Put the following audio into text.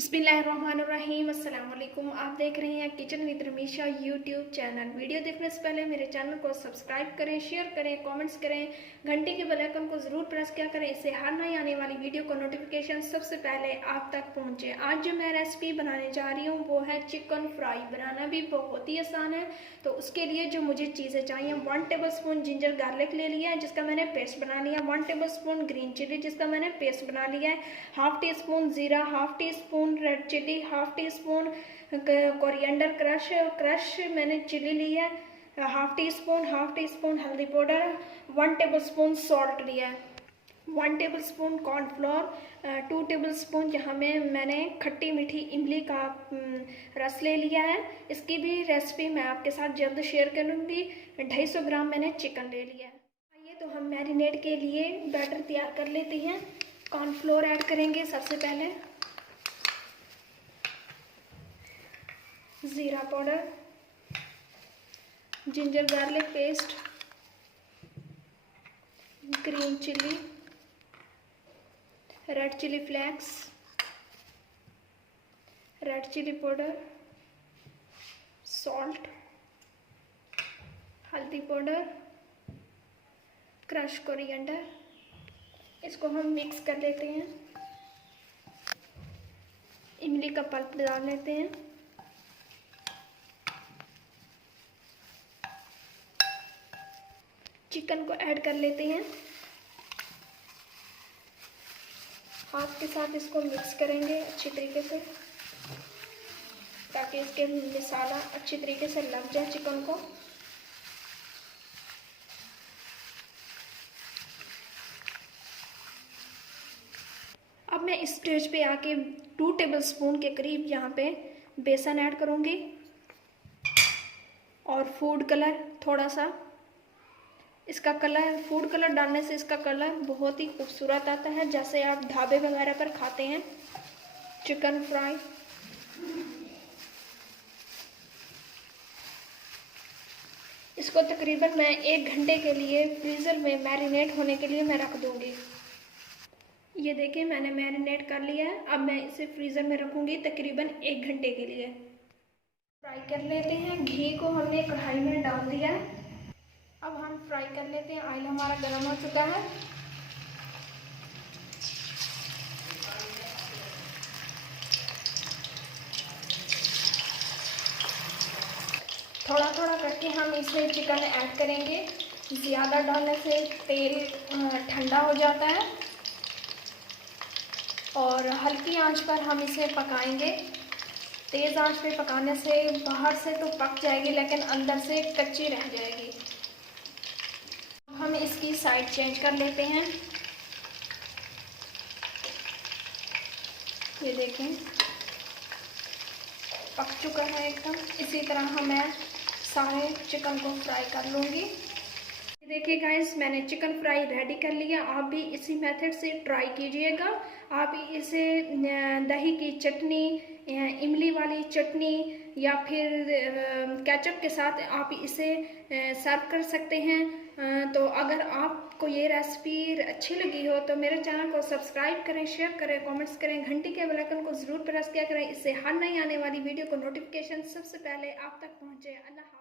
बिस्मिल्लाहिर्रहमानिर्रहीम। अस्सलाम वालेकुम। आप देख रहे हैं kitchen with Ramisha YouTube channel. Video देखने से पहले मेरे चैनल को सब्सक्राइब करें, शेयर करें, कमेंट्स करें, घंटी के बेल आइकन को ज़रूर प्रेस किया करें। इससे हर नई आने वाली वीडियो को नोटिफिकेशन सबसे पहले आप तक पहुंचे। आज जो मैं रेसिपी बनाने जा रही हूँ वो है चिकन फ्राई। बनाना भी बहुत ही आसान है। तो उसके लिए जो मुझे चीज़ें चाहिए, 1 टेबलस्पून जिंजर गार्लिक ले लिया है जिसका मैंने पेस्ट बना लिया, 1 टेबलस्पून ग्रीन चिली जिसका मैंने पेस्ट बना लिया है, हाफ टी स्पून ज़ीरा, half teaspoon red chilli, half teaspoon coriander crush मैंने चिली ली है, हाफ टी स्पून हल्दी पाउडर, 1 टेबलस्पून सॉल्ट लिया है, 1 टेबलस्पून कॉर्नफ्लोर, 2 टेबलस्पून यहाँ में मैंने खट्टी मीठी इमली का रस ले लिया है। इसकी भी रेसिपी मैं आपके साथ जल्द शेयर करूँगी। 250 ग्राम मैंने चिकन ले लिया है। आइए तो हम मैरिनेट के लिए बैटर तैयार कर लेते हैं। कॉर्नफ्लोर ऐड करेंगे सबसे पहले, ज़ीरा powder, ginger garlic paste, green chilli, red chilli flakes, red chilli powder, salt, हल्दी पाउडर, क्रश कोरिएंडर। इसको हम मिक्स कर लेते हैं। इमली का पल्प डाल लेते हैं। चिकन को ऐड कर लेते हैं। हाथ के साथ इसको मिक्स करेंगे अच्छी तरीके से ताकि इसके मसाला अच्छी तरीके से लग जाए चिकन को। अब मैं इस स्टेज पे आके 2 टेबलस्पून के करीब यहाँ पे बेसन ऐड करूँगी और फूड कलर थोड़ा सा। इसका कलर, फूड कलर डालने से इसका कलर बहुत ही खूबसूरत आता है, जैसे आप ढाबे वगैरह पर खाते हैं चिकन फ्राई। इसको तकरीबन मैं 1 घंटे के लिए फ्रीज़र में मैरिनेट होने के लिए मैं रख दूँगी। ये देखिए मैंने मैरिनेट कर लिया है। अब मैं इसे फ्रीज़र में रखूँगी तकरीबन 1 घंटे के लिए। फ्राई कर लेते हैं। घी को हमने कढ़ाई में डाल दिया है। अब हम फ्राई कर लेते हैं। ऑयल हमारा गर्म हो चुका है। थोड़ा थोड़ा करके हम इसमें चिकन ऐड करेंगे। ज़्यादा डालने से तेल ठंडा हो जाता है और हल्की आंच पर हम इसे पकाएंगे। तेज़ आंच पे पकाने से बाहर से तो पक जाएगी लेकिन अंदर से कच्ची रह जाएगी। हम इसकी साइड चेंज कर लेते हैं। ये देखें पक चुका है एकदम। इसी तरह मैं सारे चिकन को फ्राई कर लूँगी। देखिए गाइस, मैंने चिकन फ्राई रेडी कर लिया। आप भी इसी मेथड से ट्राई कीजिएगा। आप इसे दही की चटनी, इमली वाली चटनी या फिर केचप के साथ आप इसे सर्व कर सकते हैं। तो अगर आपको ये रेसिपी अच्छी लगी हो तो मेरे चैनल को सब्सक्राइब करें, शेयर करें, कमेंट्स करें, घंटी के बेल आइकन को ज़रूर प्रेस किया करें। इससे हर नई आने वाली वीडियो को नोटिफिकेशन सबसे पहले आप तक पहुँचे। अल्लाह।